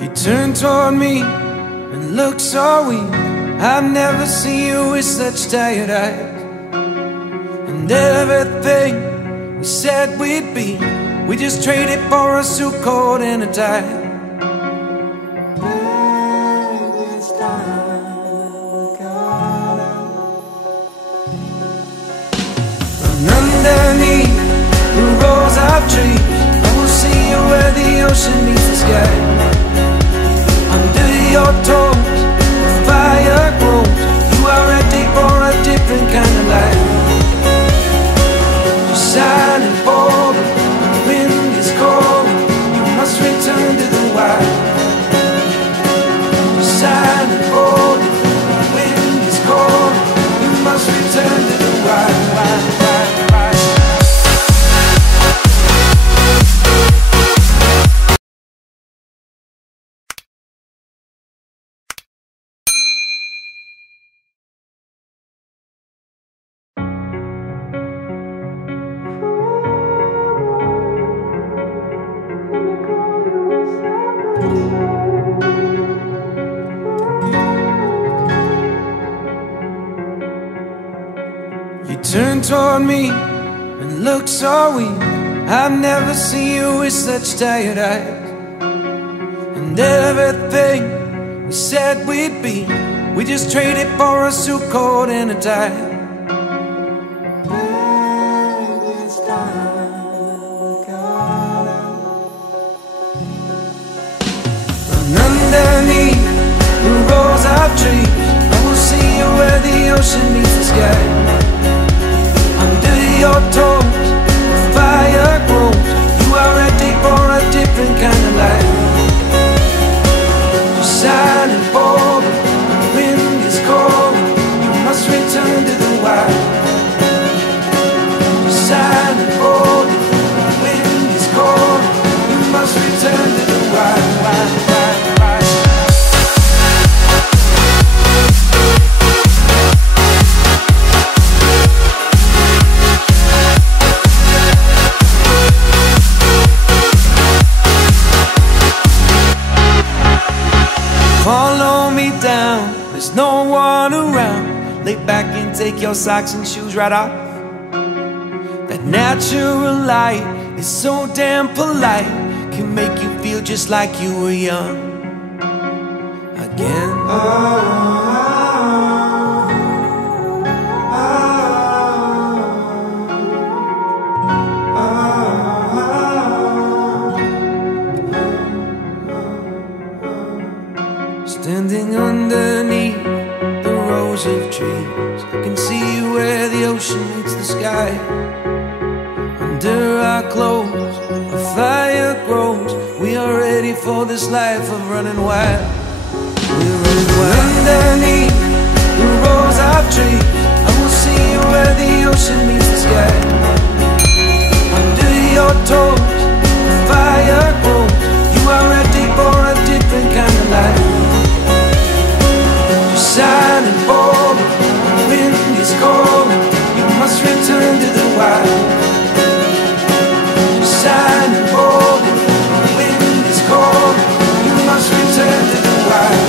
You turn toward me and look so weak. I've never seen you with such tired eyes. And everything we said we'd be, we just traded for a suit coat and a tie. Underneath the rows of trees, I will see you where the ocean meets the sky. Under your toes, the fire grows. You are ready for a different kind of life. You're silent, bold, the wind is cold. You must return to the wild. You're silent, bold, the wind is cold. You must return to the wild. Turn toward me and look so weak. I've never seen you with such tired eyes. And everything we said we'd be, we just traded for a suit coat and a tie. And underneath the rows of trees, I will see you where the ocean meets the sky. Under your toes, the fire grows. You are ready for a different kind of life. You're silent, bold, the wind is cold. You must return to the wild. You're silent, bold, the wind is cold. You must return to the wild. Follow me down, there's no one around. Lay back and take your socks and shoes right off. That natural light is so damn polite, can make you feel just like you were young again. Standing underneath the rows of trees, I can see where the ocean meets the sky. Under our clothes, a fire grows. We are ready for this life of running wild. We're running wild. Underneath the rows of trees, I will see you where the ocean meets the sky. Under your toes, the fire grows. You are ready for a different kind of life. Silent, bold, the wind is cold. You must return to the wild. Silent, bold, the wind is cold. You must return to the wild.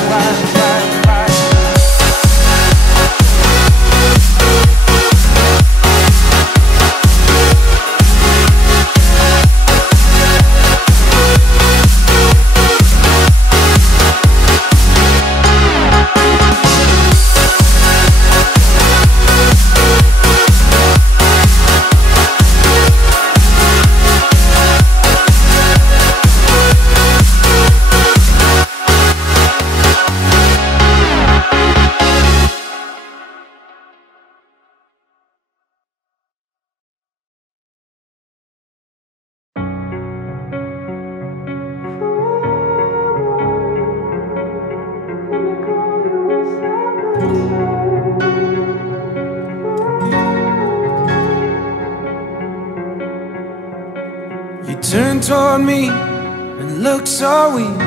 Turn toward me and look so weak.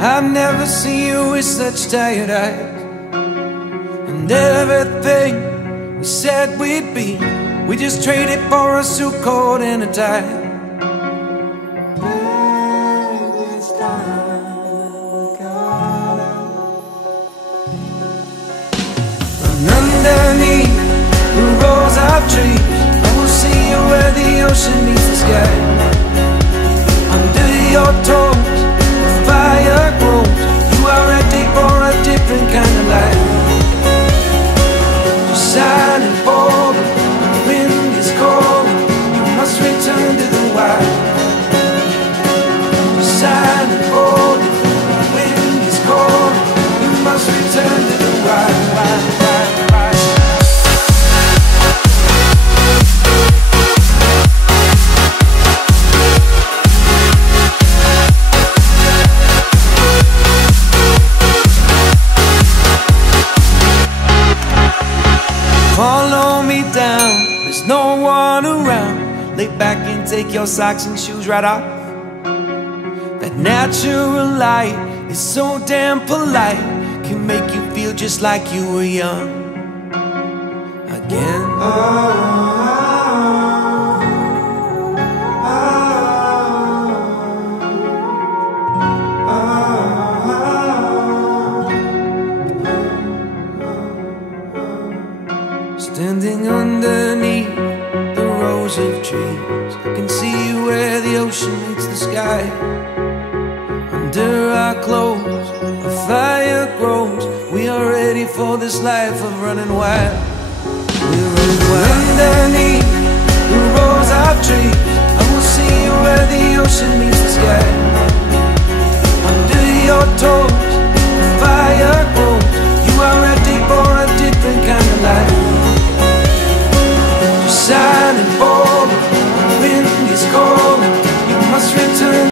I've never seen you with such tired eyes. And everything we said we'd be, we just traded for a suit coat and a tie. trees, I will see you where the ocean meets the sky. Under your toes, the fire grows. You are ready for a different kind of life. You're shining bold, the wind is cold. You must return to the wild. You're shining bold, the wind is cold. You must return to the wild, wild, wild, wild. Follow me down, there's no one around. Lay back and take your socks and shoes right off. That natural light is so damn polite, can make you feel just like you were young again. Standing underneath the rows of trees, I can see where the ocean meets the sky. Under our clothes, a fire grows. We are ready for this life of running wild. We're running wild. Underneath the rows of trees, I will see you where the ocean meets the sky.